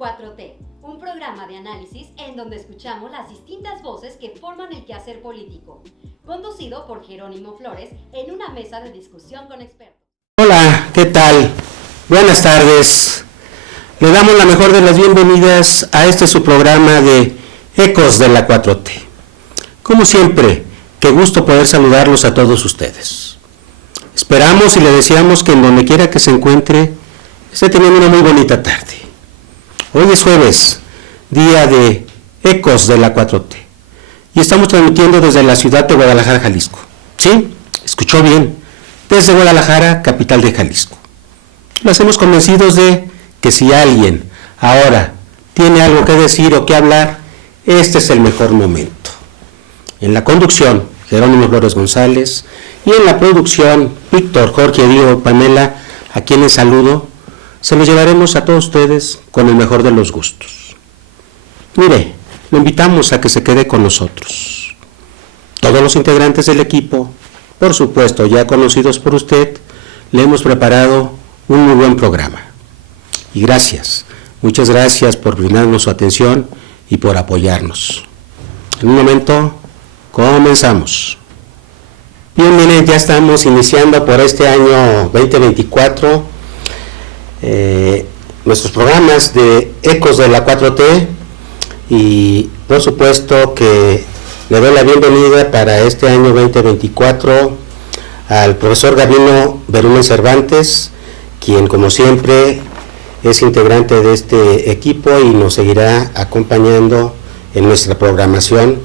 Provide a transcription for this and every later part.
4T, un programa de análisis en donde escuchamos las distintas voces que forman el quehacer político, conducido por Jerónimo Flores en una mesa de discusión con expertos. Hola, ¿qué tal? Buenas tardes. Le damos la mejor de las bienvenidas a este su programa de Ecos de la 4T. Como siempre, qué gusto poder saludarlos a todos ustedes. Esperamos y le deseamos que en donde quiera que se encuentre, esté teniendo una muy bonita tarde. Hoy es jueves, día de Ecos de la 4T, y estamos transmitiendo desde la ciudad de Guadalajara, Jalisco. Sí, escuchó bien, desde Guadalajara, capital de Jalisco. Lo hacemos convencidos de que si alguien ahora tiene algo que decir o que hablar, este es el mejor momento. En la conducción, Jerónimo Flores González, y en la producción, Víctor, Jorge, Diego, Pamela, a quienes saludo. Se los llevaremos a todos ustedes con el mejor de los gustos. Mire, lo invitamos a que se quede con nosotros. Todos los integrantes del equipo, por supuesto ya conocidos por usted, le hemos preparado un muy buen programa. Y gracias, muchas gracias por brindarnos su atención y por apoyarnos. En un momento, comenzamos. Bien, miren, ya estamos iniciando por este año 2024 nuestros programas de Ecos de la 4T, y por supuesto que le doy la bienvenida para este año 2024 al profesor Gabino Berumen Cervantes, quien como siempre es integrante de este equipo y nos seguirá acompañando en nuestra programación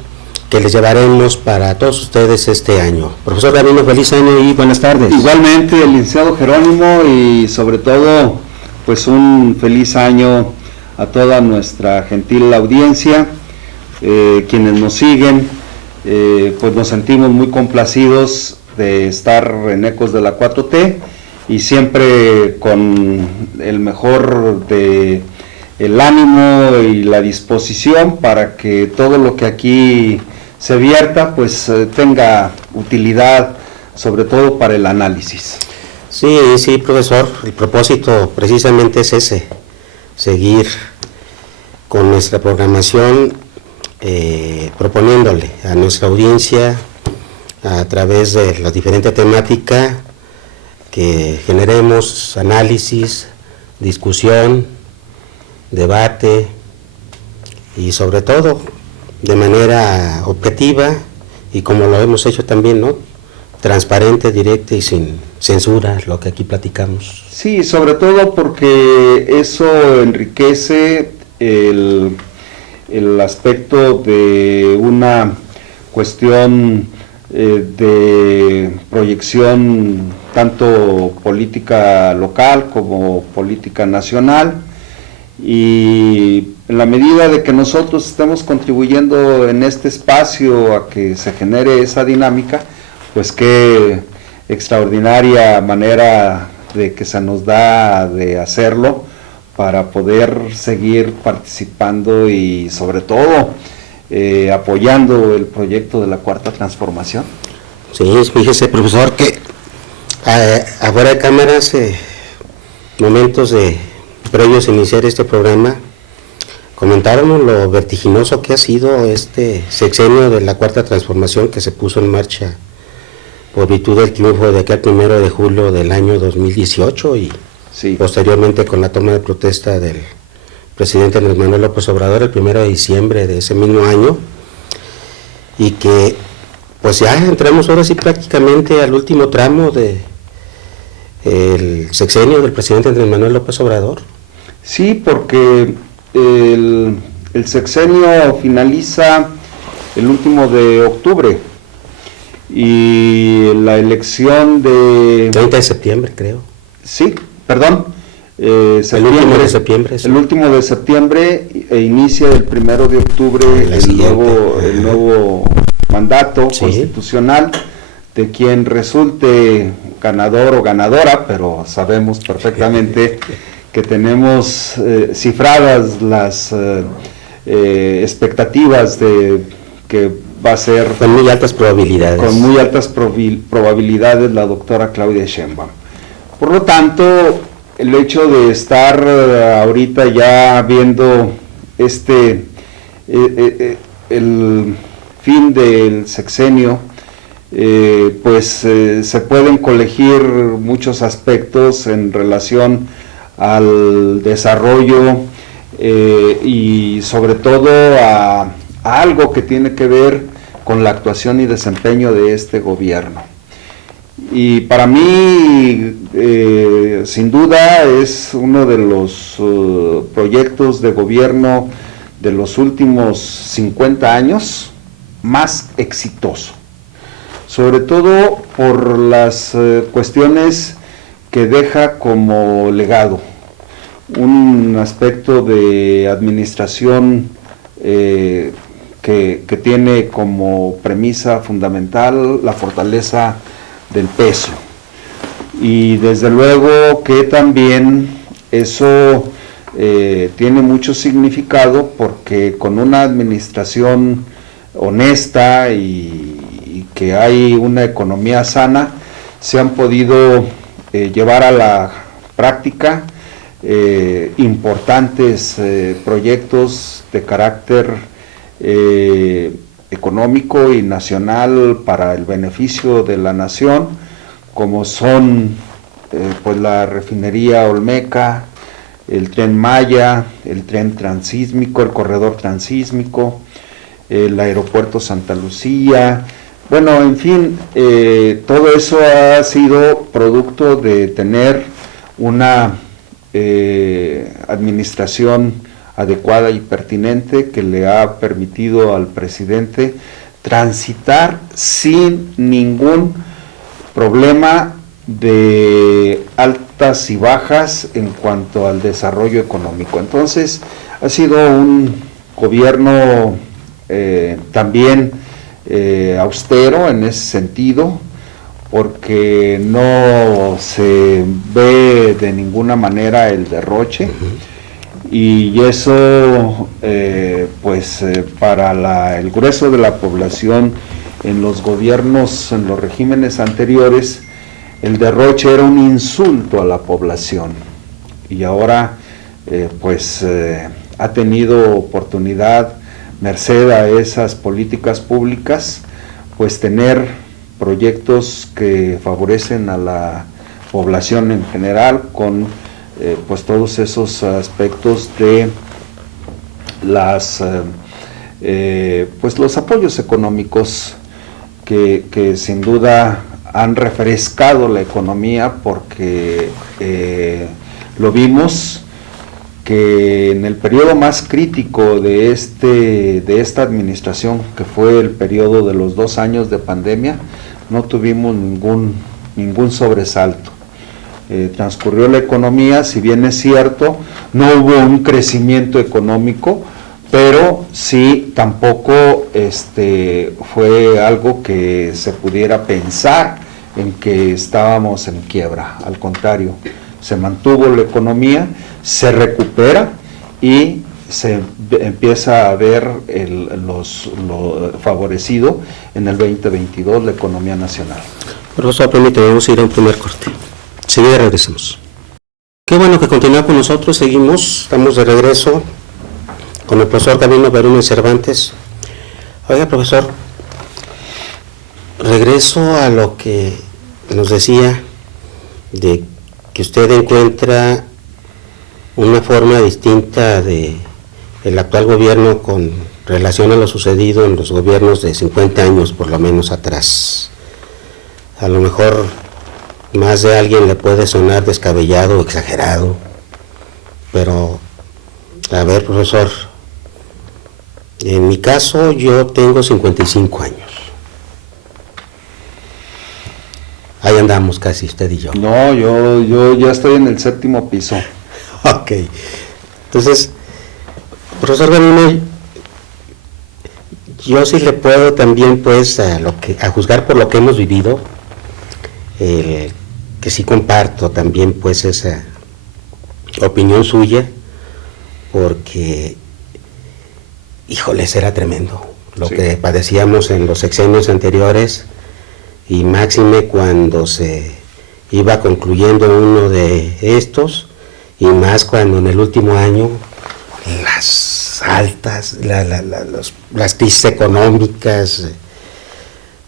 que les llevaremos para todos ustedes este año. Profesor Gabino, feliz año y buenas tardes. Igualmente, el licenciado Jerónimo, y sobre todo, pues un feliz año a toda nuestra gentil audiencia, quienes nos siguen, pues nos sentimos muy complacidos de estar en Ecos de la 4T y siempre con el mejor de el ánimo y la disposición para que todo lo que aquí se vierta pues tenga utilidad, sobre todo para el análisis. Sí, profesor, el propósito precisamente es ese, seguir con nuestra programación, proponiéndole a nuestra audiencia a través de la diferente temática que generemos análisis, discusión, debate y sobre todo de manera objetiva y como lo hemos hecho también, ¿no? Transparente, directa y sin censura, lo que aquí platicamos. Sí, sobre todo porque eso enriquece el aspecto de una cuestión de proyección tanto política local como política nacional, y en la medida de que nosotros estemos contribuyendo en este espacio a que se genere esa dinámica, pues qué extraordinaria manera de que se nos da de hacerlo para poder seguir participando y sobre todo apoyando el proyecto de la Cuarta Transformación. Sí, fíjese, profesor, que afuera de cámaras, momentos previos a iniciar este programa, comentábamos lo vertiginoso que ha sido este sexenio de la Cuarta Transformación que se puso en marcha por virtud del triunfo de aquel 1 de julio del año 2018 y sí, posteriormente con la toma de protesta del presidente Andrés Manuel López Obrador el 1 de diciembre de ese mismo año, y que pues ya entramos ahora sí prácticamente al último tramo de el sexenio del presidente Andrés Manuel López Obrador. Sí, porque el sexenio finaliza el último de octubre y la elección de 30 de septiembre, creo. Sí, perdón. El último de septiembre. Sí. El último de septiembre inicia el 1 de octubre el nuevo mandato constitucional de quien resulte ganador o ganadora, pero sabemos perfectamente que tenemos cifradas las expectativas de que va a ser con muy altas probabilidades. Con muy altas probabilidades la doctora Claudia Sheinbaum. Por lo tanto, el hecho de estar ahorita ya viendo el fin del sexenio, se pueden colegir muchos aspectos en relación al desarrollo y sobre todo a algo que tiene que ver con la actuación y desempeño de este gobierno. Y para mí, sin duda, es uno de los proyectos de gobierno de los últimos 50 años más exitoso, sobre todo por las cuestiones que deja como legado, un aspecto de administración que tiene como premisa fundamental la fortaleza del peso, y desde luego que también eso tiene mucho significado, porque con una administración honesta y que hay una economía sana, se han podido llevar a la práctica importantes proyectos de carácter económico y nacional para el beneficio de la nación, como son la refinería Olmeca, el Tren Maya, el tren transísmico, el corredor transísmico, el aeropuerto Santa Lucía. Bueno, en fin, todo eso ha sido producto de tener una administración adecuada y pertinente, que le ha permitido al presidente transitar sin ningún problema de altas y bajas en cuanto al desarrollo económico. Entonces, ha sido un gobierno también austero en ese sentido, porque no se ve de ninguna manera el derroche, y eso para el grueso de la población en los gobiernos, en los regímenes anteriores, el derroche era un insulto a la población, y ahora ha tenido oportunidad, merced a esas políticas públicas, tener proyectos que favorecen a la población en general, con todos esos aspectos de los apoyos económicos que sin duda han refrescado la economía, porque lo vimos que en el periodo más crítico de esta administración, que fue el periodo de los 2 años de pandemia, no tuvimos ningún sobresalto. Transcurrió la economía, si bien es cierto, no hubo un crecimiento económico, pero sí tampoco fue algo que se pudiera pensar en que estábamos en quiebra. Al contrario, se mantuvo la economía, se recupera y se empieza a ver lo favorecido en el 2022 la economía nacional. Profesor, permítame, vamos a ir a un primer corte. Seguida regresamos. Qué bueno que continúa con nosotros, estamos de regreso con el profesor Gabino Berúnez Cervantes. Oiga, profesor, regreso a lo que nos decía de que usted encuentra una forma distinta de el actual gobierno con relación a lo sucedido en los gobiernos de 50 años por lo menos atrás. A lo mejor más de alguien le puede sonar descabellado o exagerado, pero a ver, profesor, en mi caso yo tengo 55 años. Ahí andamos casi, usted y yo. No, yo ya estoy en el 7º piso. Ok. Entonces, profesor Gabino, yo sí le puedo también, a juzgar por lo que hemos vivido, que sí comparto también, esa opinión suya, porque, híjoles, era tremendo lo que padecíamos en los sexenios anteriores, y máxime cuando se iba concluyendo uno de estos, y más cuando en el último año las altas, las crisis económicas,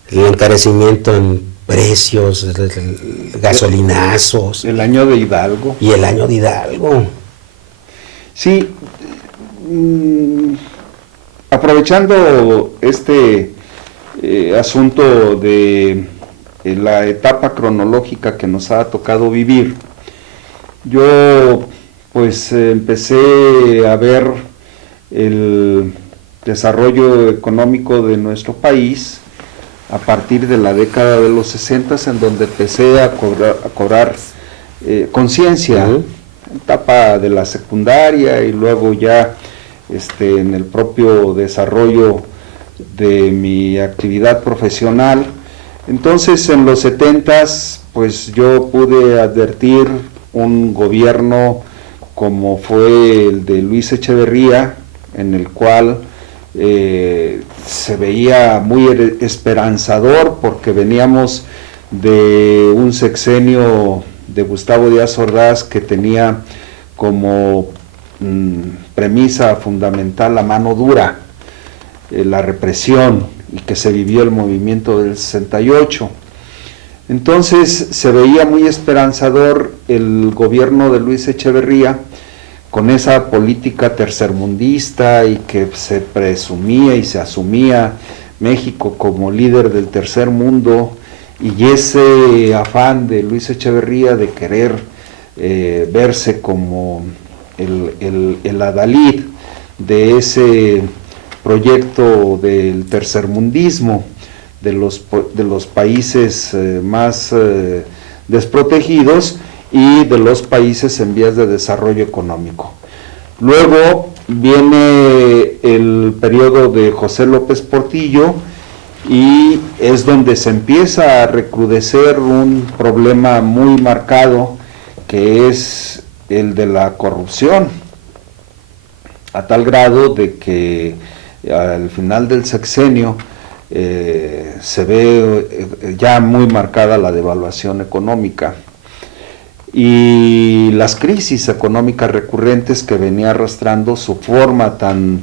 el encarecimiento en precios, gasolinazos. El año de Hidalgo. Y el año de Hidalgo. Sí, aprovechando este asunto de la etapa cronológica que nos ha tocado vivir, yo pues empecé a ver el desarrollo económico de nuestro país a partir de la década de los 60, en donde empecé a cobrar conciencia, etapa de la secundaria y luego ya en el propio desarrollo de mi actividad profesional. Entonces en los 70s pues yo pude advertir un gobierno como fue el de Luis Echeverría, en el cual se veía muy esperanzador, porque veníamos de un sexenio de Gustavo Díaz Ordaz que tenía como premisa fundamental la mano dura, la represión, y que se vivió el movimiento del 68. Entonces se veía muy esperanzador el gobierno de Luis Echeverría, con esa política tercermundista, y que se presumía y se asumía México como líder del tercer mundo, y ese afán de Luis Echeverría de querer verse como el adalid de ese proyecto del tercermundismo, de los países más desprotegidos y de los países en vías de desarrollo económico. Luego viene el periodo de José López Portillo, y es donde se empieza a recrudecer un problema muy marcado, que es el de la corrupción, a tal grado de que al final del sexenio se ve ya muy marcada la devaluación económica y las crisis económicas recurrentes que venía arrastrando su forma tan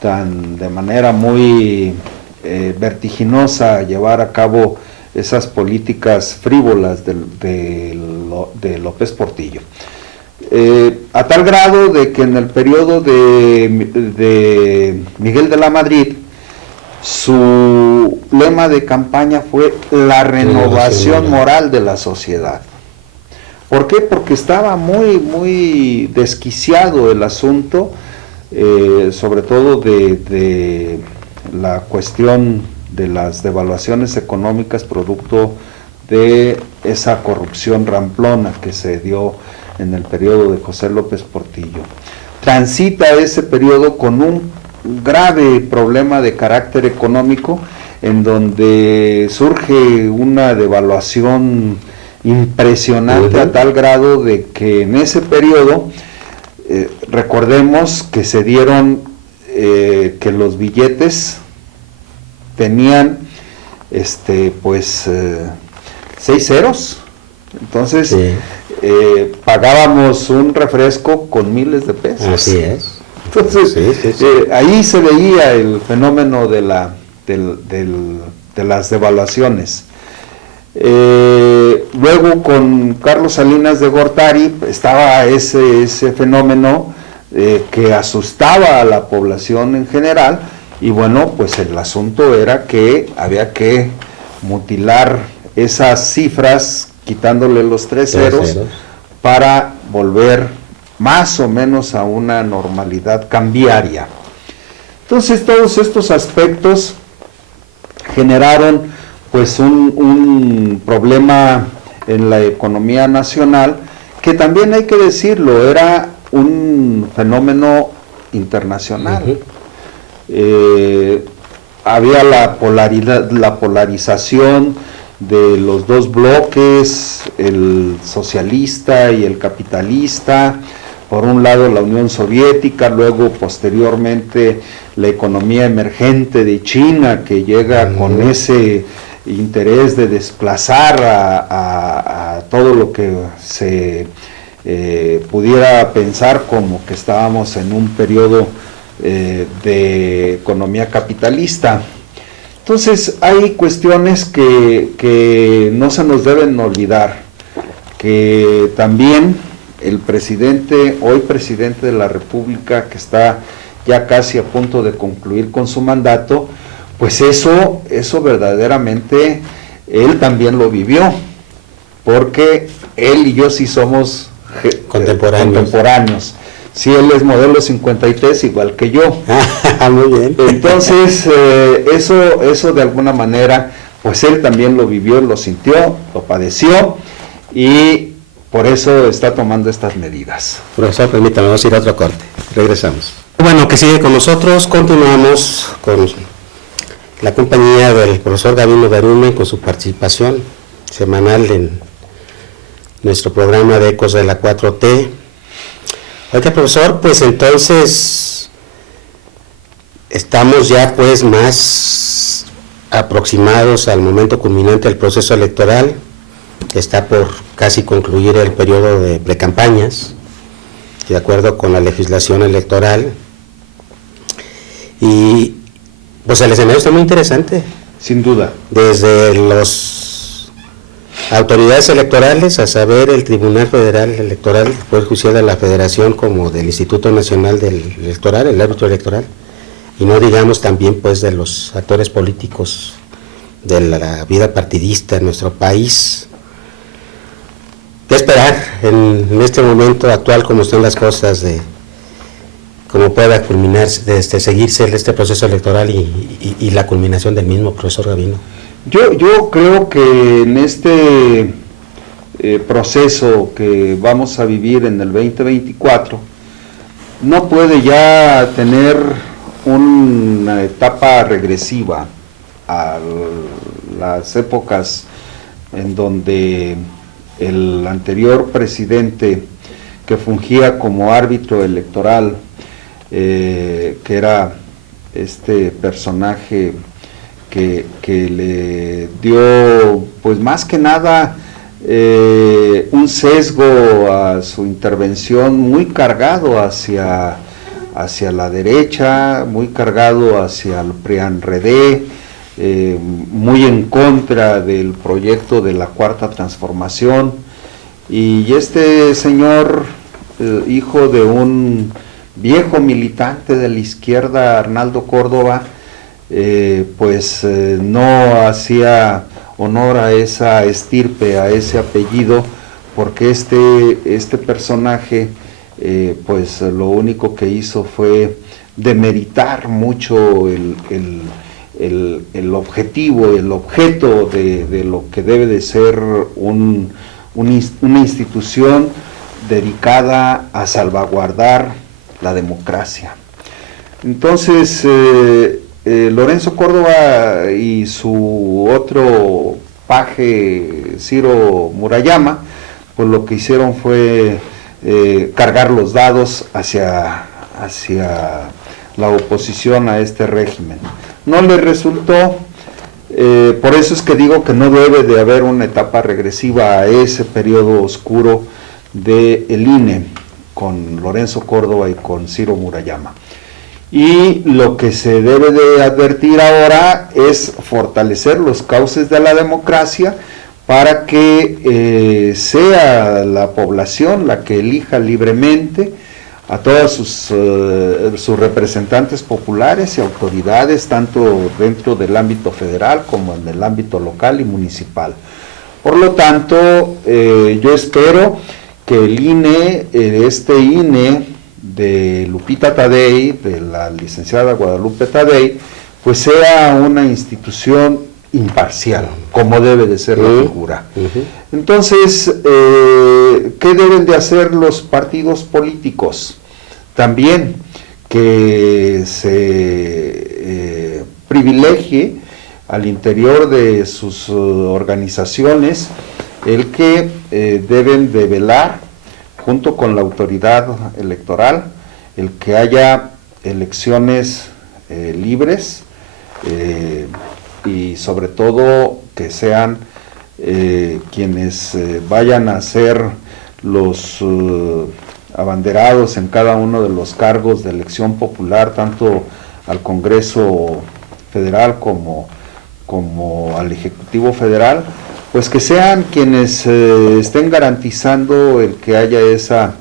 de manera muy vertiginosa a llevar a cabo esas políticas frívolas de López Portillo. A tal grado de que en el periodo de Miguel de la Madrid, su lema de campaña fue la renovación moral de la sociedad. ¿Por qué? Porque estaba muy desquiciado el asunto, sobre todo de la cuestión de las devaluaciones económicas producto de esa corrupción ramplona que se dio en el periodo de José López Portillo. Transita ese periodo con un grave problema de carácter económico, en donde surge una devaluación impresionante a tal grado de que en ese periodo, recordemos que se dieron que los billetes tenían 6 ceros, entonces sí. Pagábamos un refresco con miles de pesos. Así es. Entonces, sí. Ahí se veía el fenómeno de las devaluaciones. Luego con Carlos Salinas de Gortari estaba ese fenómeno que asustaba a la población en general, y bueno, pues el asunto era que había que mutilar esas cifras, quitándole los 3 ceros, para volver más o menos a una normalidad cambiaria. Entonces todos estos aspectos generaron pues un problema en la economía nacional, que también hay que decirlo, era un fenómeno internacional. Había la polarización de los dos bloques, el socialista y el capitalista. Por un lado la Unión Soviética, luego posteriormente la economía emergente de China, que llega con ese interés de desplazar a a todo lo que se pudiera pensar como que estábamos en un periodo de economía capitalista. Entonces hay cuestiones que no se nos deben olvidar, que también el presidente, hoy presidente de la República, que está ya casi a punto de concluir con su mandato, pues eso verdaderamente él también lo vivió, porque él y yo sí somos contemporáneos. Sí, él es modelo 53 igual que yo. Muy bien. Entonces, eso de alguna manera, pues él también lo vivió, lo sintió, lo padeció, y por eso está tomando estas medidas. Profesor, permítame, vamos a ir a otro corte. Regresamos. Bueno, que sigue con nosotros, continuamos con la compañía del profesor Gavino Berumen con su participación semanal en nuestro programa de Ecos de la 4T. Oiga, profesor, pues entonces estamos ya pues más aproximados al momento culminante del proceso electoral. Está por casi concluir el periodo de precampañas, de acuerdo con la legislación electoral. Y pues el escenario está muy interesante. Sin duda. Desde las autoridades electorales, a saber el Tribunal Federal Electoral, el Poder Judicial de la Federación, como del Instituto Nacional del Electoral, el árbitro electoral, y no digamos también pues de los actores políticos de la vida partidista en nuestro país. ¿Qué esperar en este momento actual, como están las cosas, de cómo pueda culminarse, seguirse este proceso electoral y la culminación del mismo, profesor Gavino? Yo creo que en este proceso que vamos a vivir en el 2024, no puede ya tener una etapa regresiva a las épocas en donde el anterior presidente, que fungía como árbitro electoral, que era este personaje que le dio, pues más que nada, un sesgo a su intervención muy cargado hacia la derecha, muy cargado hacia el PRIAN-RD, muy en contra del proyecto de la Cuarta Transformación. Y este señor, hijo de un viejo militante de la izquierda, Arnaldo Córdoba, no hacía honor a esa estirpe, a ese apellido, porque este personaje lo único que hizo fue demeritar mucho el objetivo, el objeto de lo que debe de ser una institución dedicada a salvaguardar la democracia. Entonces, Lorenzo Córdoba y su otro paje, Ciro Murayama, pues lo que hicieron fue cargar los dados hacia la oposición a este régimen. No le resultó, por eso es que digo que no debe de haber una etapa regresiva a ese periodo oscuro del INE, con Lorenzo Córdoba y con Ciro Murayama. Y lo que se debe de advertir ahora es fortalecer los cauces de la democracia para que sea la población la que elija libremente a todos sus representantes populares y autoridades, tanto dentro del ámbito federal como en el ámbito local y municipal. Por lo tanto, yo espero que el INE, este INE de Lupita Tadei, de la licenciada Guadalupe Tadei, pues sea una institución imparcial, como debe de ser la figura. Entonces, ¿qué deben de hacer los partidos políticos? También que se privilegie al interior de sus organizaciones el que deben de velar junto con la autoridad electoral el que haya elecciones libres y sobre todo que sean quienes vayan a ser los abanderados en cada uno de los cargos de elección popular, tanto al Congreso Federal como al Ejecutivo Federal, pues que sean quienes estén garantizando el que haya esa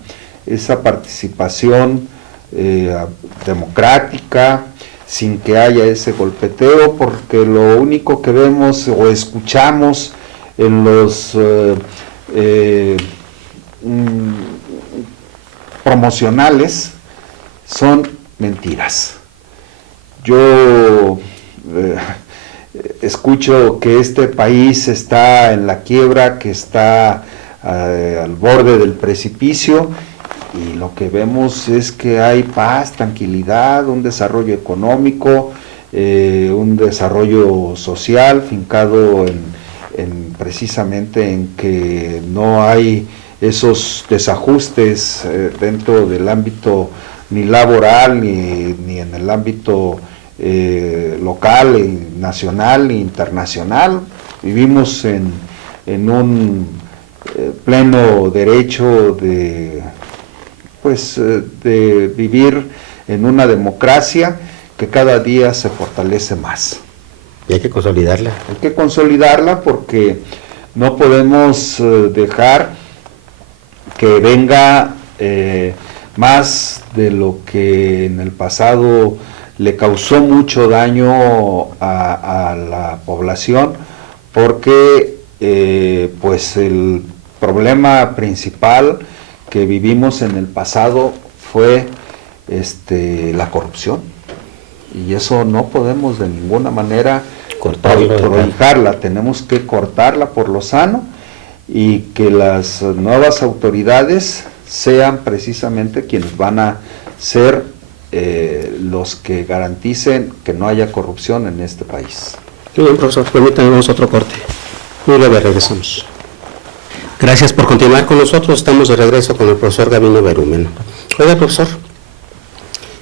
participación democrática, sin que haya ese golpeteo, porque lo único que vemos o escuchamos en los promocionales son mentiras. Yo escucho que este país está en la quiebra, que está al borde del precipicio, y lo que vemos es que hay paz, tranquilidad, un desarrollo económico, un desarrollo social fincado precisamente en que no hay esos desajustes dentro del ámbito ni laboral ni en el ámbito local, nacional e internacional. Vivimos en un pleno derecho de vivir en una democracia que cada día se fortalece más. Y hay que consolidarla. Hay que consolidarla porque no podemos dejar que venga más de lo que en el pasado le causó mucho daño a la población, porque pues el problema principal que vivimos en el pasado fue la corrupción, y eso no podemos de ninguna manera prohijarla, tenemos que cortarla por lo sano, y que las nuevas autoridades sean precisamente quienes van a ser los que garanticen que no haya corrupción en este país. Muy bien, profesor, permítanme otro corte. Muy breve, regresamos. Gracias por continuar con nosotros. Estamos de regreso con el profesor Gabino Berumen. Oiga, profesor,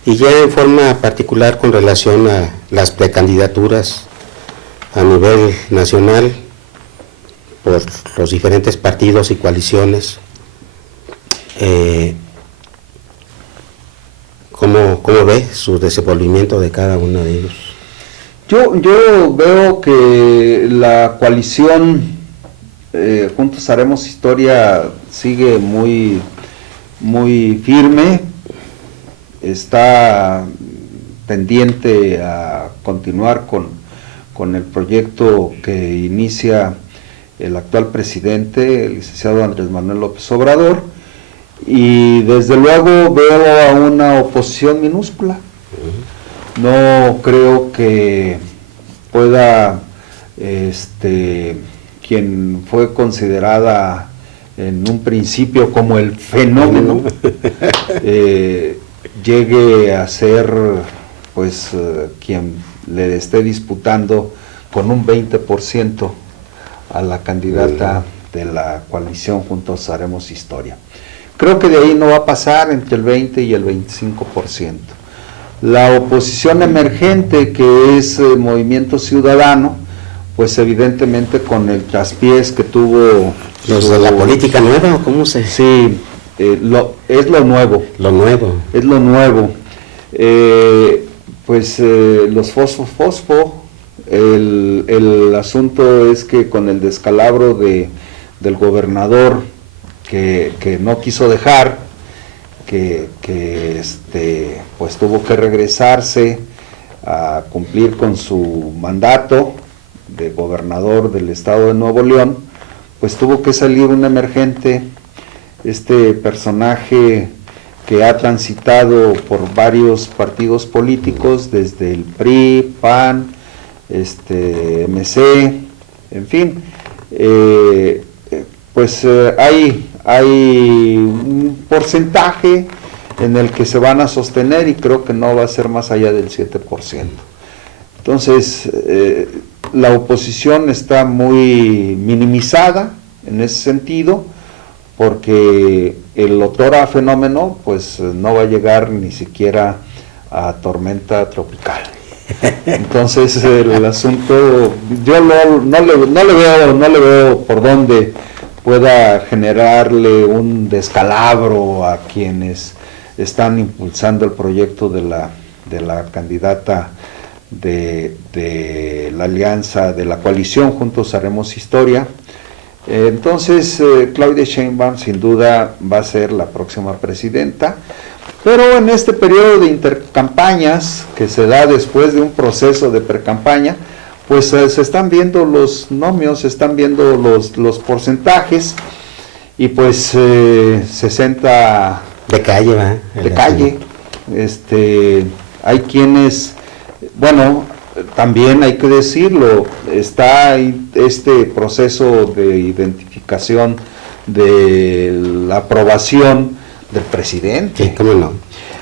y ya en forma particular con relación a las precandidaturas a nivel nacional por los diferentes partidos y coaliciones, ¿cómo ve su desenvolvimiento de cada uno de ellos? Yo veo que la coalición Juntos Haremos Historia sigue muy firme, está pendiente a continuar con el proyecto que inicia el actual presidente, el licenciado Andrés Manuel López Obrador, y desde luego veo a una oposición minúscula. No creo que pueda quien fue considerada en un principio como el fenómeno llegue a ser quien le esté disputando con un 20% a la candidata de la coalición Juntos Haremos Historia. Creo que de ahí no va a pasar entre el 20 y el 25%. La oposición emergente, que es Movimiento Ciudadano, pues evidentemente con el traspiés que tuvo... ¿Los de la política nueva o cómo se...? Sí, es lo nuevo. Lo nuevo. Es lo nuevo. Los fosfo. El asunto es que con el descalabro del gobernador que no quiso dejar, que tuvo que regresarse a cumplir con su mandato de gobernador del estado de Nuevo León, pues tuvo que salir un emergente, personaje que ha transitado por varios partidos políticos, desde el PRI, PAN, MC, en fin, hay un porcentaje en el que se van a sostener, y creo que no va a ser más allá del 7%. Entonces, la oposición está muy minimizada en ese sentido, porque el otrora fenómeno pues no va a llegar ni siquiera a tormenta tropical. Entonces el asunto, yo no le veo por dónde pueda generarle un descalabro a quienes están impulsando el proyecto de la candidata de la alianza, de la coalición Juntos Haremos Historia. Entonces Claudia Sheinbaum sin duda va a ser la próxima presidenta, pero en este periodo de intercampañas que se da después de un proceso de precampaña, pues se están viendo los nomios, se están viendo los porcentajes, y pues 60 de calle, ¿va? De calle. Hay quienes, bueno, también hay que decirlo, está este proceso de identificación de la aprobación del presidente. Sí, cómo no.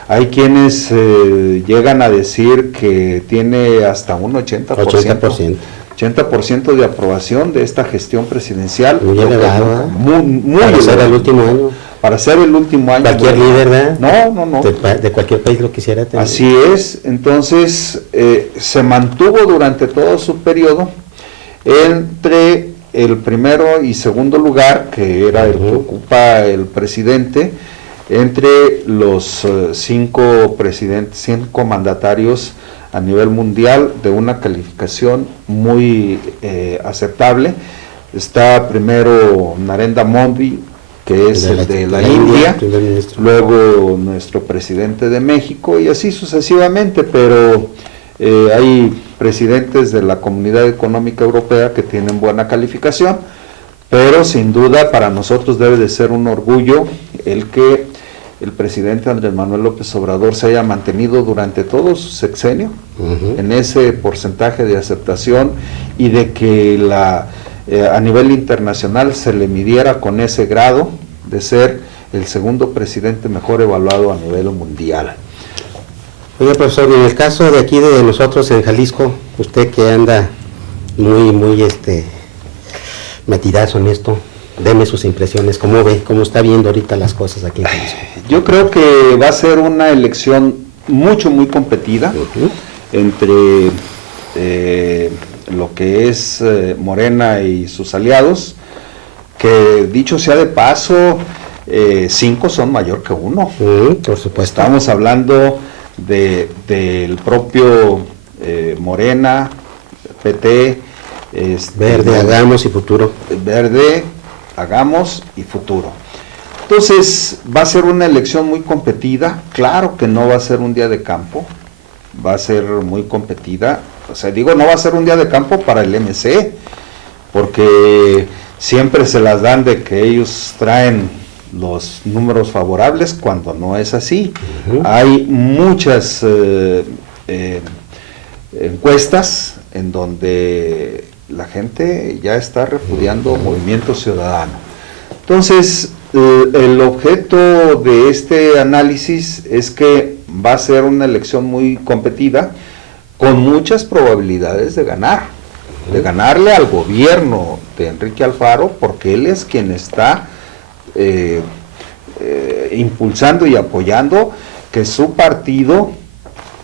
Hay quienes llegan a decir que tiene hasta un 80% de aprobación de esta gestión presidencial. Muy elevado, muy para ser elevado. el último año. Para ser el último año. Cualquier líder, ¿verdad? No. De cualquier país lo quisiera tener. Así es. Entonces se mantuvo durante todo su periodo entre el primero y segundo lugar, que era el que ocupa el presidente, entre los 5 mandatarios a nivel mundial de una calificación muy aceptable. Está primero Narendra Modi, que es el de la India, luego nuestro presidente de México, y así sucesivamente, pero hay presidentes de la Comunidad Económica Europea que tienen buena calificación, pero sin duda para nosotros debe de ser un orgullo el que el presidente Andrés Manuel López Obrador se haya mantenido durante todo su sexenio en ese porcentaje de aceptación, y de que a nivel internacional se le midiera con ese grado de ser el segundo presidente mejor evaluado a nivel mundial. Oye, profesor, en el caso de aquí de nosotros en Jalisco, usted que anda muy metidazo en esto, deme sus impresiones, ¿cómo ve? ¿Cómo está viendo ahorita las cosas aquí en Jalisco? Yo creo que va a ser una elección muy competida entre lo que es Morena y sus aliados, que dicho sea de paso, 5 son mayor que 1. Por supuesto. Estamos hablando del propio Morena, PT, Verde, Hagamos y Futuro. Verde, Hagamos y Futuro. Entonces va a ser una elección muy competida. Claro que no va a ser un día de campo, va a ser muy competida. O sea, digo, no va a ser un día de campo para el MC, porque siempre se las dan de que ellos traen los números favorables, cuando no es así. Hay muchas encuestas en donde la gente ya está repudiando Movimiento Ciudadano. Entonces, el objeto de este análisis es que va a ser una elección muy competida, con muchas probabilidades de ganar, de ganarle al gobierno de Enrique Alfaro, porque él es quien está impulsando y apoyando que su partido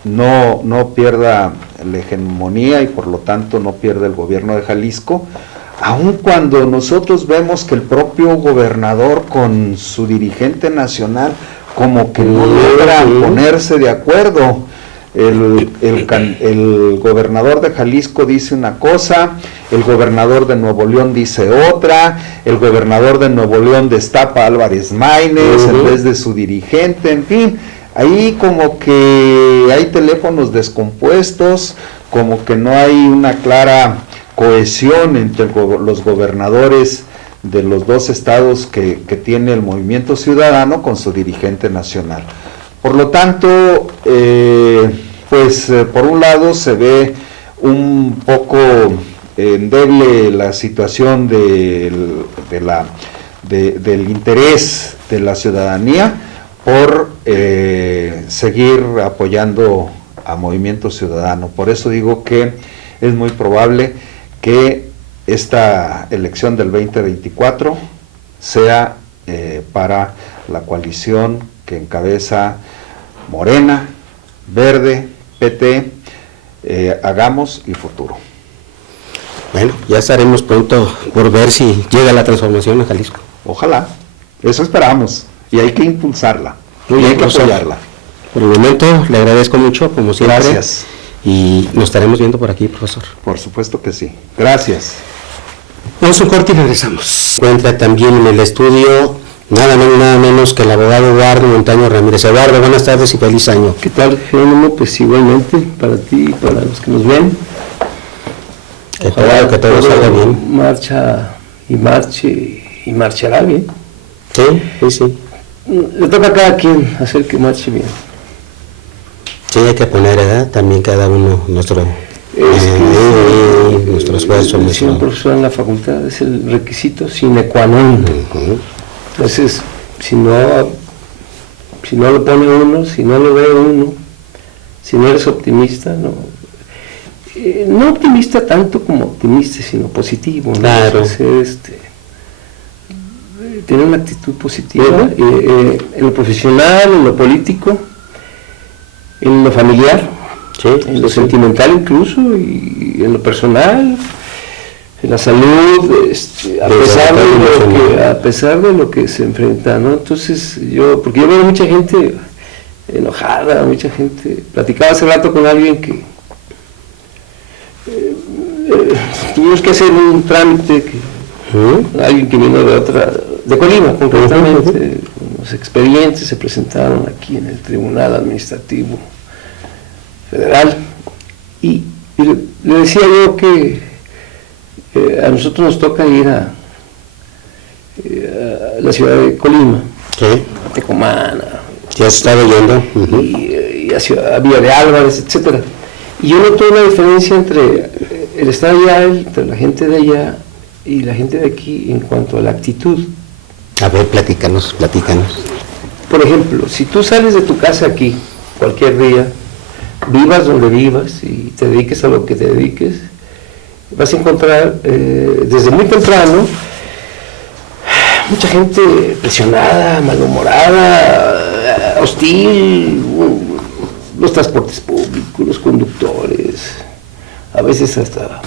no pierda la hegemonía y por lo tanto no pierda el gobierno de Jalisco, aun cuando nosotros vemos que el propio gobernador con su dirigente nacional como que no logran ponerse de acuerdo. El gobernador de Jalisco dice una cosa, el gobernador de Nuevo León dice otra, el gobernador de Nuevo León destapa a Álvarez Maínez en vez de su dirigente, en fin, ahí como que hay teléfonos descompuestos, como que no hay una clara cohesión entre los gobernadores de los 2 estados que tiene el Movimiento Ciudadano con su dirigente nacional. Por lo tanto, por un lado se ve un poco endeble la situación del interés de la ciudadanía por seguir apoyando a Movimiento Ciudadano. Por eso digo que es muy probable que esta elección del 2024 sea para la coalición que encabeza Morena, Verde, PT, hagamos el futuro. Bueno, ya estaremos pronto por ver si llega la transformación a Jalisco. Ojalá, eso esperamos, y hay que impulsarla, Muy y bien, hay que profesor. apoyarla. Por el momento le agradezco mucho, como siempre. Gracias. Y nos estaremos viendo por aquí, profesor. Por supuesto que sí. Gracias. Vamos a un corte y regresamos. Se encuentra también en el estudio nada más nada menos que el abogado Eduardo Montaño Ramírez. Eduardo, buenas tardes y feliz año. ¿Qué tal, Jerónimo? Pues igualmente, para ti y para los que nos ven. Que todo salga bien. Marcha y marche y marchará bien. Sí, sí, sí. Le toca a cada quien hacer que marche bien. Sí, hay que poner, ¿verdad? También cada uno nuestro esfuerzo. Decía un profesor en la facultad, es el requisito sine qua non. Entonces, si no lo pone uno, si no lo ve uno, si no eres optimista, no optimista tanto como optimista, sino positivo, ¿no? Claro. Tener una actitud positiva en lo profesional, en lo político, en lo familiar, Sí, en lo sentimental incluso, y en lo personal, en la salud, a pesar de lo que se enfrenta, ¿no? Entonces porque yo veo mucha gente enojada, mucha gente. Platicaba hace rato con alguien que tuvimos que hacer un trámite, alguien que vino de Colima concretamente, los expedientes se presentaron aquí en el Tribunal Administrativo Federal, y le decía yo que a nosotros nos toca ir a la ciudad de Colima, a Tecomán, ya se estaba yendo. y a Villa de Álvarez, etcétera. Y yo noto una diferencia entre el estar allá, entre la gente de allá y la gente de aquí en cuanto a la actitud. A ver, platícanos. Por ejemplo, si tú sales de tu casa aquí cualquier día, vivas donde vivas y te dediques a lo que te dediques, vas a encontrar desde muy temprano mucha gente presionada, malhumorada, hostil, los transportes públicos, los conductores, a veces hasta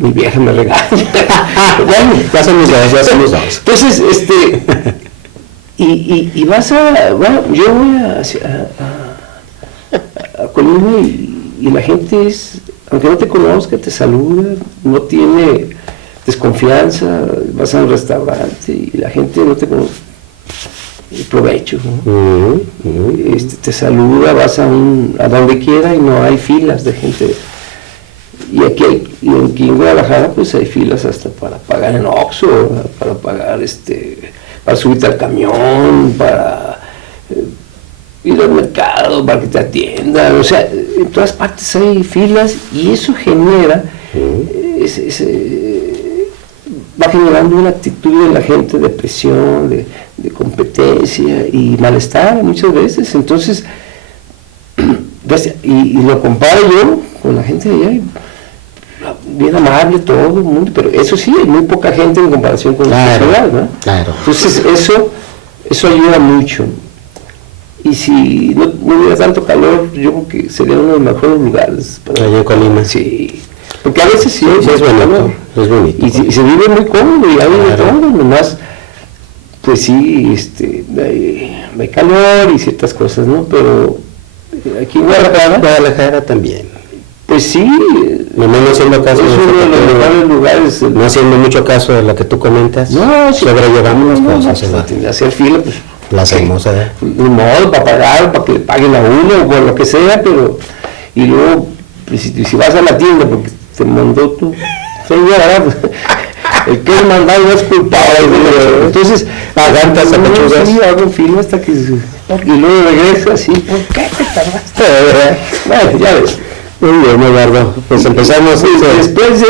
mi vieja me regaña. Bueno, ya somos dos. Entonces, y yo voy a Colima y la gente aunque no te conozca, te saluda, no tiene desconfianza, vas a un restaurante y la gente no te conoce, provecho, ¿no? Te saluda, vas a donde quiera y no hay filas de gente. Y aquí en Guadalajara pues hay filas hasta para pagar en Oxxo, para pagar para subirte al camión, para ir al mercado, para que te atiendan, o sea, en todas partes hay filas y eso genera, va generando una actitud de la gente de presión, de competencia y malestar muchas veces. Entonces, y lo comparo yo con la gente de allá, bien amable todo el mundo, pero eso sí, hay muy poca gente en comparación con la ciudad, ¿no? Claro. Entonces eso ayuda mucho. Y si no hubiera tanto calor, yo creo que sería uno de los mejores lugares para allá en Colima. Sí, porque a veces sí es bonito, es bonito. Y se vive muy cómodo y hay de todo, nomás, pues sí, hay calor y ciertas cosas, ¿no? Pero aquí en Guadalajara también. Pues sí, no haciendo caso es uno de los mejores lugares. No haciendo mucho caso de lo que tú comentas. No, sobrellevamos las cosas. Hacer fila, pues. Las hermosas. Ni modo, para pagar, para que le paguen a uno o por lo que sea, pero. Y luego, pues, si vas a la tienda porque te mandó tu señora, el que es mandado no es culpable. Entonces, pagan hasta pechugas. Sí, hago fila hasta que. Y luego regresa así, ¿por qué te tardaste? Bueno, ya ves. Muy bien, Eduardo. Pues empezamos. Después de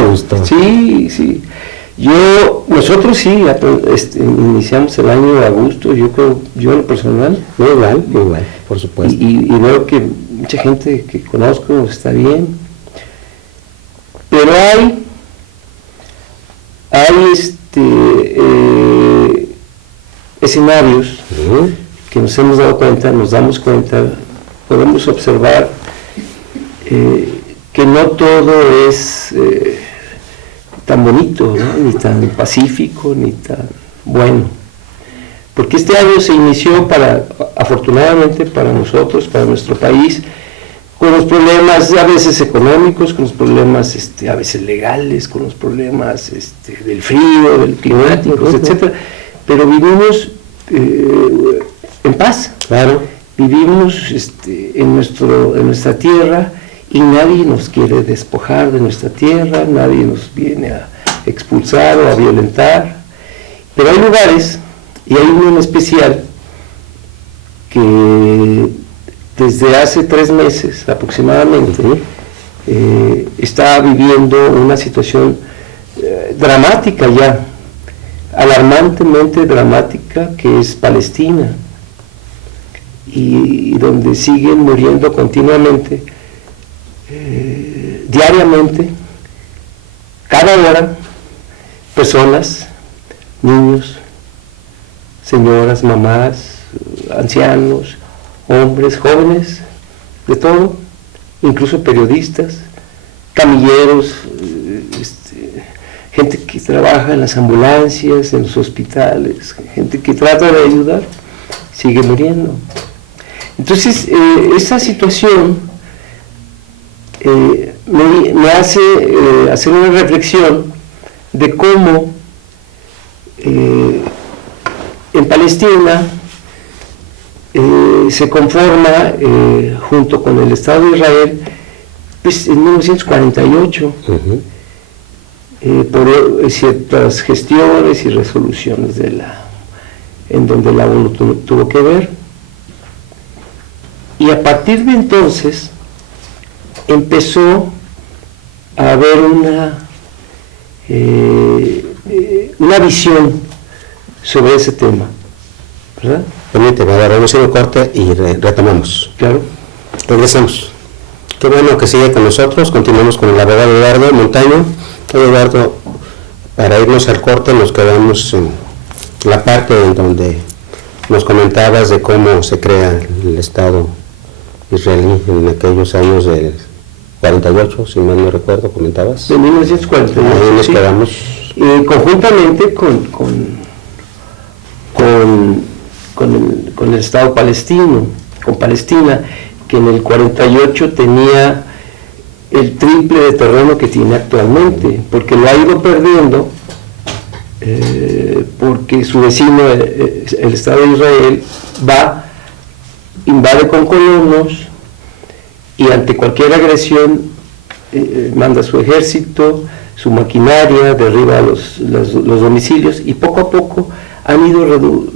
me gustó. Sí. Nosotros sí, iniciamos el año a gusto, yo creo, yo en lo personal. Muy igual, por supuesto. Y veo que mucha gente que conozco está bien. Pero hay escenarios que nos damos cuenta, podemos observar que no todo es tan bonito, ¿no? Ni tan pacífico, ni tan bueno. Porque este año se inició afortunadamente para nosotros, para nuestro país, con los problemas a veces económicos, con los problemas a veces legales, con los problemas del frío, del climáticos, etcétera. Pero vivimos en paz. Claro. Vivimos en nuestra tierra y nadie nos quiere despojar de nuestra tierra, nadie nos viene a expulsar o a violentar. Pero hay lugares, y hay uno en especial, que desde hace 3 meses aproximadamente está viviendo una situación dramática ya, alarmantemente dramática, que es Palestina, y donde siguen muriendo continuamente, diariamente, cada hora, personas, niños, señoras, mamás, ancianos, hombres, jóvenes, de todo, incluso periodistas, camilleros, gente que trabaja en las ambulancias, en los hospitales, gente que trata de ayudar, sigue muriendo. Entonces, esa situación me hace hacer una reflexión de cómo en Palestina se conforma, junto con el Estado de Israel, pues en 1948, por ciertas gestiones y resoluciones en donde la ONU tuvo que ver. Y a partir de entonces empezó a haber una visión sobre ese tema, ¿verdad? Permíteme, vamos a ir a un corte y retomamos. Claro. Regresamos. Qué bueno que sigue con nosotros. Continuamos con el abogado Eduardo Montaño. Eduardo, para irnos al corte nos quedamos en la parte en donde nos comentabas de cómo se crea el Estado israelí en aquellos años del 48, si mal no recuerdo, comentabas. De 1948. Ahí nos sí. quedamos. Conjuntamente con el Estado palestino, con Palestina, que en el 48 tenía el triple de terreno que tiene actualmente, porque lo ha ido perdiendo, porque su vecino, el Estado de Israel, invade con colonos y ante cualquier agresión manda su ejército, su maquinaria, derriba los domicilios, y poco a poco han ido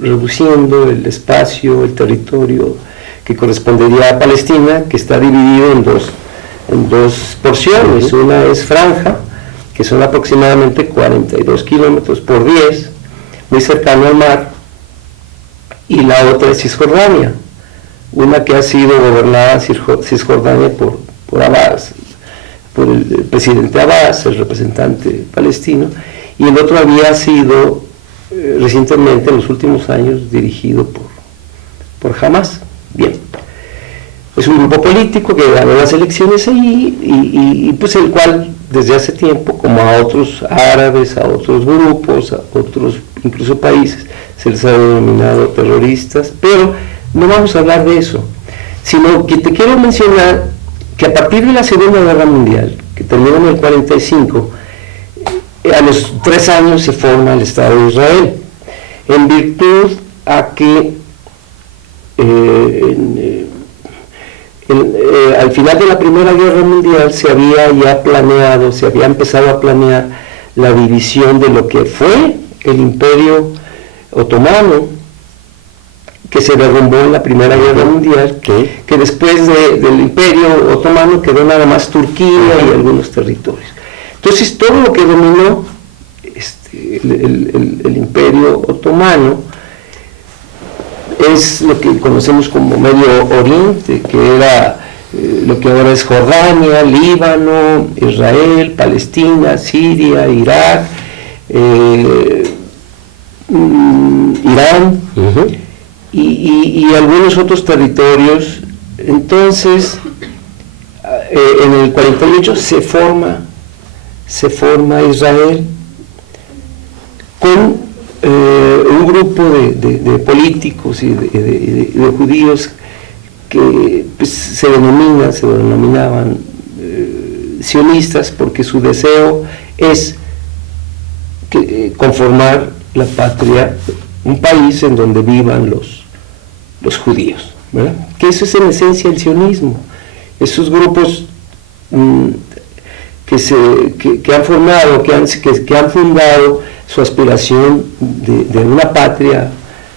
reduciendo el espacio, el territorio que correspondería a Palestina, que está dividido en dos porciones. Una es franja, que son aproximadamente 42 kilómetros por 10, muy cercano al mar, y la otra es Cisjordania, una que ha sido gobernada Cisjordania por Abbas, por el presidente Abbas, el representante palestino, y el otro había sido recientemente, en los últimos años, dirigido por Hamas. Bien, es un grupo político que ganó las elecciones ahí y pues el cual desde hace tiempo, como a otros árabes, a otros grupos, a otros incluso países, se les ha denominado terroristas, pero no vamos a hablar de eso, sino que te quiero mencionar que a partir de la Segunda Guerra Mundial, que terminó en el 45, a los 3 años se forma el Estado de Israel, en virtud a que al final de la Primera Guerra Mundial se había empezado a planear la división de lo que fue el Imperio Otomano, que se derrumbó en la Primera Guerra Mundial, que después del Imperio Otomano quedó nada más Turquía y algunos territorios. Entonces todo lo que dominó el Imperio Otomano es lo que conocemos como Medio Oriente, que era lo que ahora es Jordania, Líbano, Israel, Palestina, Siria, Irak, Irán, y algunos otros territorios. Entonces, en el 48 se forma Israel con un grupo de políticos y de judíos que pues, se denominaban sionistas, porque su deseo es conformar la patria, un país en donde vivan los judíos, ¿verdad? Que eso es en esencia el sionismo. Esos grupos que han formado, que han fundado su aspiración de una patria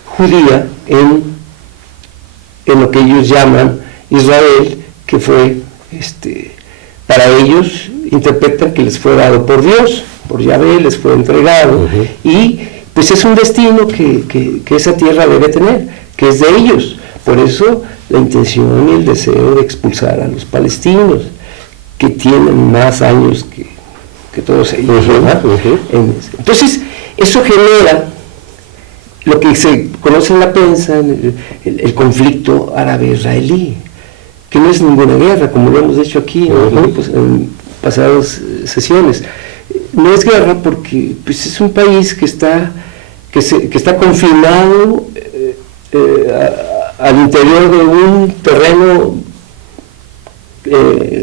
judía en lo que ellos llaman Israel, que fue, para ellos interpretan que les fue dado por Dios, por Yahvé, les fue entregado, y pues es un destino que esa tierra debe tener, que es de ellos. Por eso la intención y el deseo de expulsar a los palestinos, que tienen más años que todos ellos, ¿verdad? Entonces, eso genera lo que se conoce en la prensa, el conflicto árabe-israelí, que no es ninguna guerra, como lo hemos dicho aquí en pasadas sesiones. No es guerra porque pues, es un país que está confinado al interior de un terreno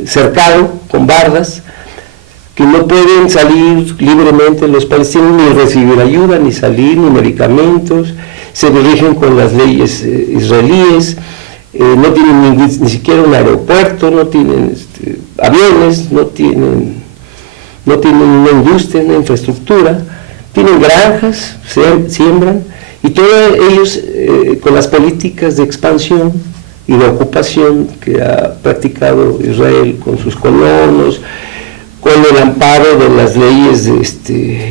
cercado, con bardas, que no pueden salir libremente los palestinos, ni recibir ayuda, ni salir, ni medicamentos, se dirigen con las leyes israelíes, no tienen ni siquiera un aeropuerto, no tienen aviones, no tienen una industria, una infraestructura, tienen granjas, siembran, y todos ellos con las políticas de expansión y de ocupación que ha practicado Israel con sus colonos, con el amparo de las leyes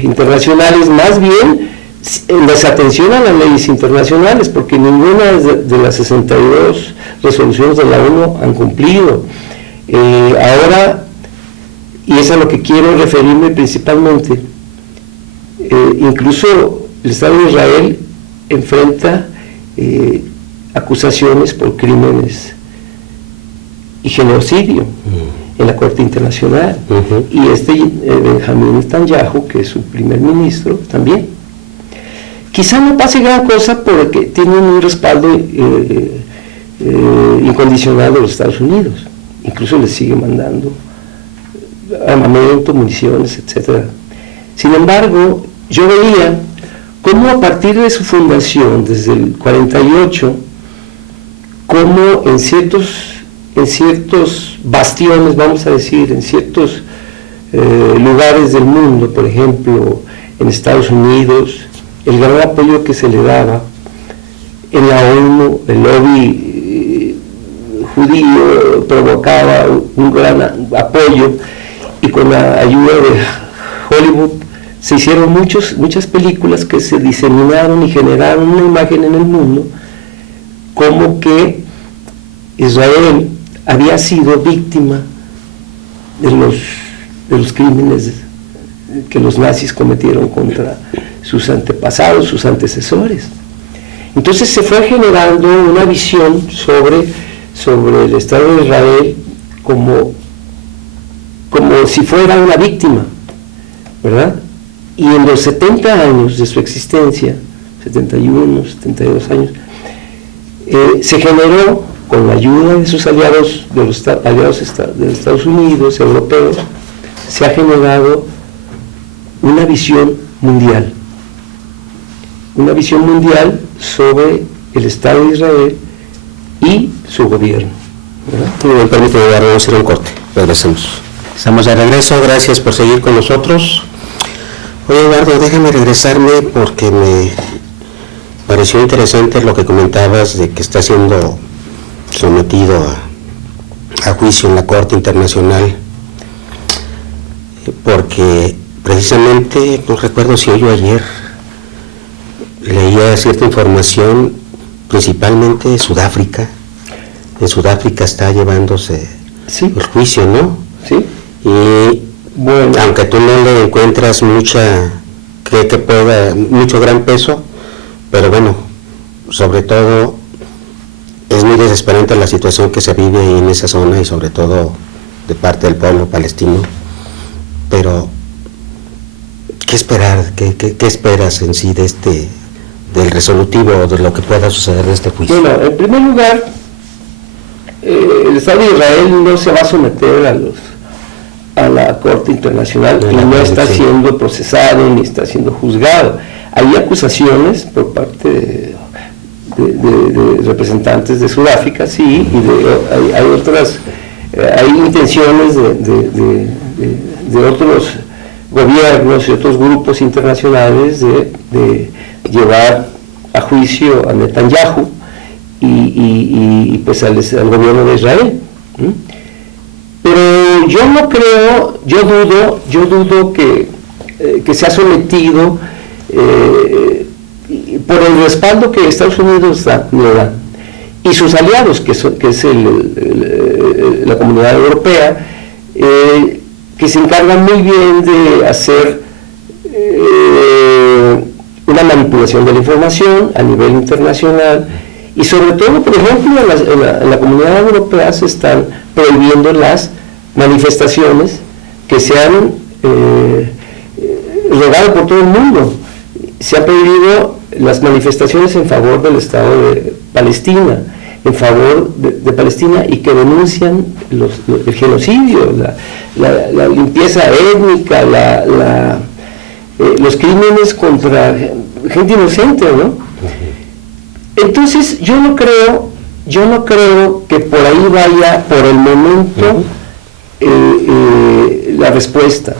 internacionales, más bien en desatención a las leyes internacionales, porque ninguna de las 62 resoluciones de la ONU han cumplido. Ahora, y es a lo que quiero referirme principalmente, incluso el Estado de Israel enfrenta acusaciones por crímenes y genocidio en la Corte Internacional, y Benjamín Netanyahu, que es su primer ministro, también. Quizá no pase gran cosa porque tienen un respaldo incondicional de los Estados Unidos, incluso les sigue mandando armamento, municiones, etc. Sin embargo, yo veía cómo a partir de su fundación, desde el 48, cómo en ciertos bastiones, vamos a decir, en ciertos lugares del mundo, por ejemplo, en Estados Unidos, el gran apoyo que se le daba, en la ONU, el lobby judío provocaba un gran apoyo, y con la ayuda de Hollywood se hicieron muchas películas que se diseminaron y generaron una imagen en el mundo como que Israel había sido víctima de los crímenes que los nazis cometieron contra sus antepasados, sus antecesores. Entonces se fue generando una visión sobre el Estado de Israel como si fuera una víctima, ¿verdad? Y en los 70 años de su existencia, 71, 72 años, se generó, con la ayuda de sus aliados, de los aliados de Estados Unidos, europeos, se ha generado una visión mundial sobre el Estado de Israel y su gobierno, ¿verdad? Me permite vamos a hacer un corte, regresamos. Estamos de regreso, gracias por seguir con nosotros. Oye, Eduardo, déjame regresarme porque me pareció interesante lo que comentabas de que está siendo sometido a juicio en la Corte Internacional, porque precisamente, no recuerdo si hoy o ayer, leía cierta información, principalmente de Sudáfrica. En Sudáfrica está llevándose el juicio, ¿no? Sí. Y bueno, aunque tú no le encuentras mucho gran peso, pero bueno, sobre todo es muy desesperante la situación que se vive ahí en esa zona, y sobre todo de parte del pueblo palestino, pero ¿qué esperar? ¿Qué esperas en sí de del resolutivo o de lo que pueda suceder de este juicio? Bueno, en primer lugar, el Estado de Israel no se va a someter a la Corte Internacional y no está siendo procesado ni está siendo juzgado. Hay acusaciones por parte de representantes de Sudáfrica, sí, y hay otras, hay intenciones de otros gobiernos y otros grupos internacionales de llevar a juicio a Netanyahu y pues al gobierno de Israel. Pero yo no creo, yo dudo que se ha sometido por el respaldo que Estados Unidos le da y sus aliados, que es la Comunidad Europea, que se encargan muy bien de hacer una manipulación de la información a nivel internacional, y sobre todo, por ejemplo, en la Comunidad Europea se están prohibiendo las manifestaciones que se han regado por todo el mundo. Se han prohibido las manifestaciones en favor del Estado de Palestina, en favor de Palestina, y que denuncian el genocidio, la limpieza étnica, los crímenes contra gente inocente, ¿no? Entonces yo no creo que por ahí vaya por el momento la respuesta.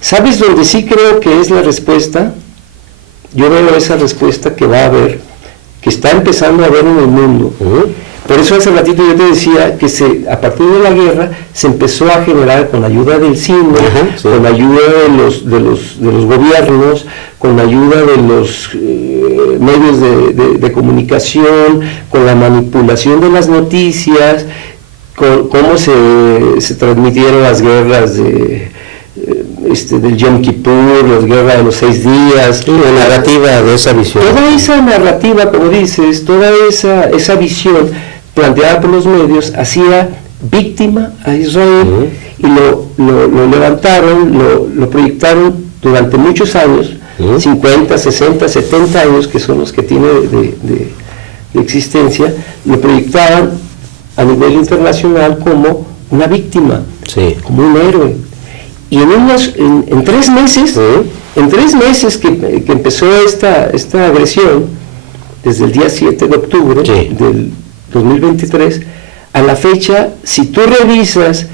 ¿Sabes dónde sí creo que es la respuesta? Yo veo esa respuesta que va a haber, que está empezando a haber en el mundo. Por eso hace ratito yo te decía que a partir de la guerra se empezó a generar, con ayuda del cine, con ayuda de los gobiernos, con ayuda de los medios de comunicación, con la manipulación de las noticias, con cómo se transmitieron las guerras del Yom Kippur, las guerras de los 6 días, la narrativa de esa visión. Toda esa narrativa, como dices, toda esa visión planteada por los medios hacía víctima a Israel, y lo levantaron, lo proyectaron durante muchos años, 50, 60, 70 años, que son los que tiene de existencia, lo proyectaban a nivel internacional como una víctima, como un héroe. Y en 3 meses, que empezó esta agresión, desde el día 7 de octubre del 2023, a la fecha, si tú revisas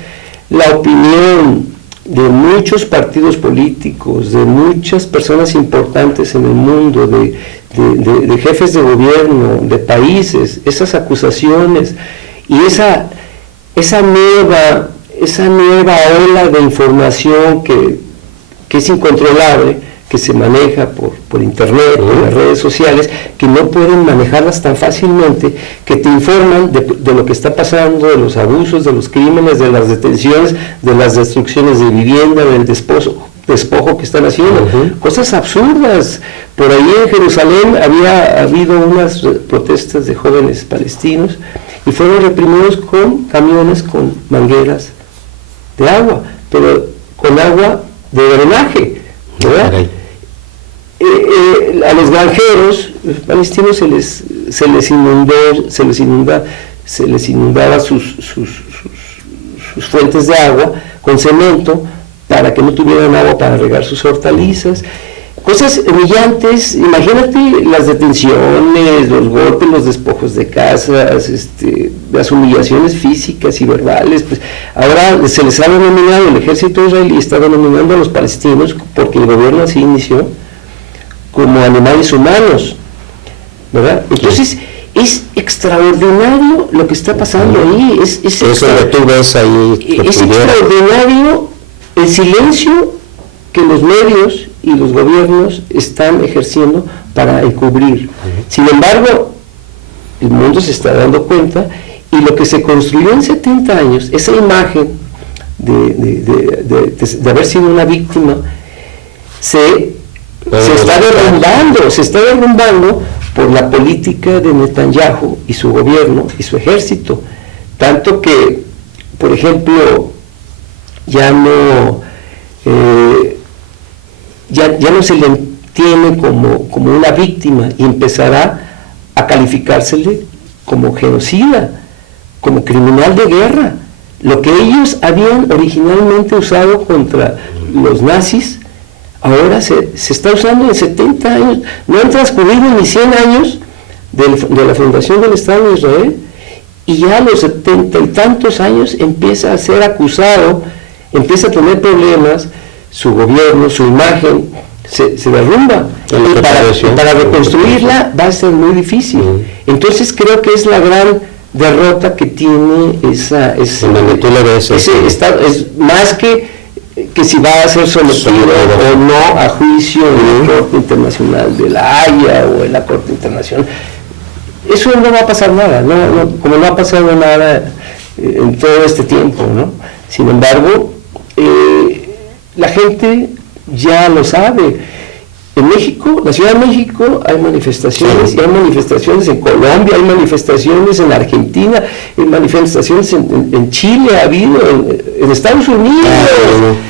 la opinión de muchos partidos políticos, de muchas personas importantes en el mundo, de jefes de gobierno, de países, esas acusaciones y esa nueva ola de información que es incontrolable, que se maneja por internet, por las redes sociales, que no pueden manejarlas tan fácilmente, que te informan de lo que está pasando, de los abusos, de los crímenes, de las detenciones, de las destrucciones de vivienda, del despojo que están haciendo, cosas absurdas. Por ahí en Jerusalén había habido unas protestas de jóvenes palestinos y fueron reprimidos con camiones con mangueras de agua, pero con agua de drenaje, ¿verdad? A los granjeros palestinos se les inundaba sus fuentes de agua con cemento para que no tuvieran agua para regar sus hortalizas. Cosas humillantes. Imagínate las detenciones, los golpes, los despojos de casas, las humillaciones físicas y verbales. Pues ahora se les ha denominado, el ejército israelí está denominando a los palestinos, porque el gobierno así inició, como animales humanos, ¿verdad? Entonces es extraordinario lo que está pasando ahí. Es extraordinario el silencio que los medios y los gobiernos están ejerciendo para encubrir. Sin embargo, el mundo se está dando cuenta, y lo que se construyó en 70 años, esa imagen de haber sido una víctima, se está derrumbando por la política de Netanyahu y su gobierno y su ejército. Tanto que, por ejemplo, ya no se le entiende como una víctima y empezará a calificársele como genocida, como criminal de guerra. Lo que ellos habían originalmente usado contra los nazis, ahora se está usando en 70 años. No han transcurrido ni 100 años de la fundación del Estado de Israel, y ya a los 70 y tantos años empieza a ser acusado, empieza a tener problemas, su gobierno, su imagen se derrumba, y para reconstruirla va a ser muy difícil. Entonces creo que es la gran derrota que tiene ese Estado, es más que si va a ser sometido o no a juicio en la Corte Internacional de la Haya o en la Corte Internacional. Eso no va a pasar nada, como no ha pasado nada en todo este tiempo, ¿no? Sin embargo, la gente ya lo sabe. En México, la Ciudad de México, hay manifestaciones, y hay manifestaciones en Colombia, hay manifestaciones en Argentina, hay manifestaciones en Chile, ha habido, en Estados Unidos,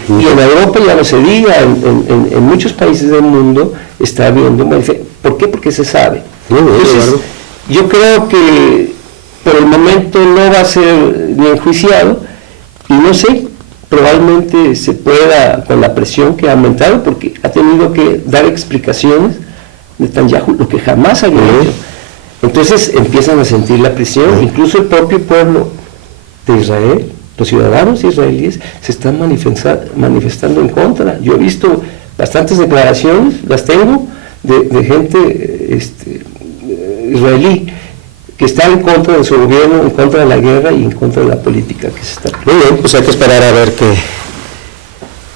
y en Europa ya no se diga, en muchos países del mundo está habiendo manifestaciones. ¿Por qué? Porque se sabe. Entonces, yo creo que por el momento no va a ser ni enjuiciado, y no sé, probablemente se pueda, con la presión que ha aumentado, porque ha tenido que dar explicaciones de Netanyahu, lo que jamás había hecho. Entonces empiezan a sentir la presión, incluso el propio pueblo de Israel, los ciudadanos israelíes se están manifestando en contra. Yo he visto bastantes declaraciones, las tengo, de gente israelí, que está en contra de su gobierno, en contra de la guerra y en contra de la política que se está aplicando. Muy bien, pues hay que esperar a ver qué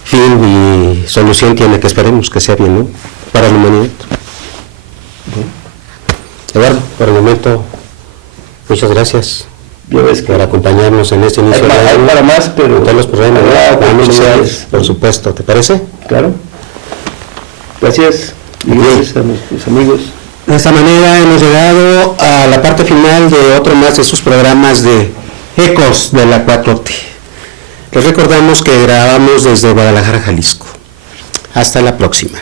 fin y solución tiene, que esperemos que sea bien, ¿no?, para la humanidad. Eduardo, por el momento, muchas gracias por acompañarnos en este inicio. Hay para más, pero todos los programas, por supuesto, ¿te parece? Claro. Gracias, y gracias a nuestros amigos. De esta manera hemos llegado a la parte final de otro más de sus programas de Ecos de la 4T. Les recordamos que grabamos desde Guadalajara, Jalisco. Hasta la próxima.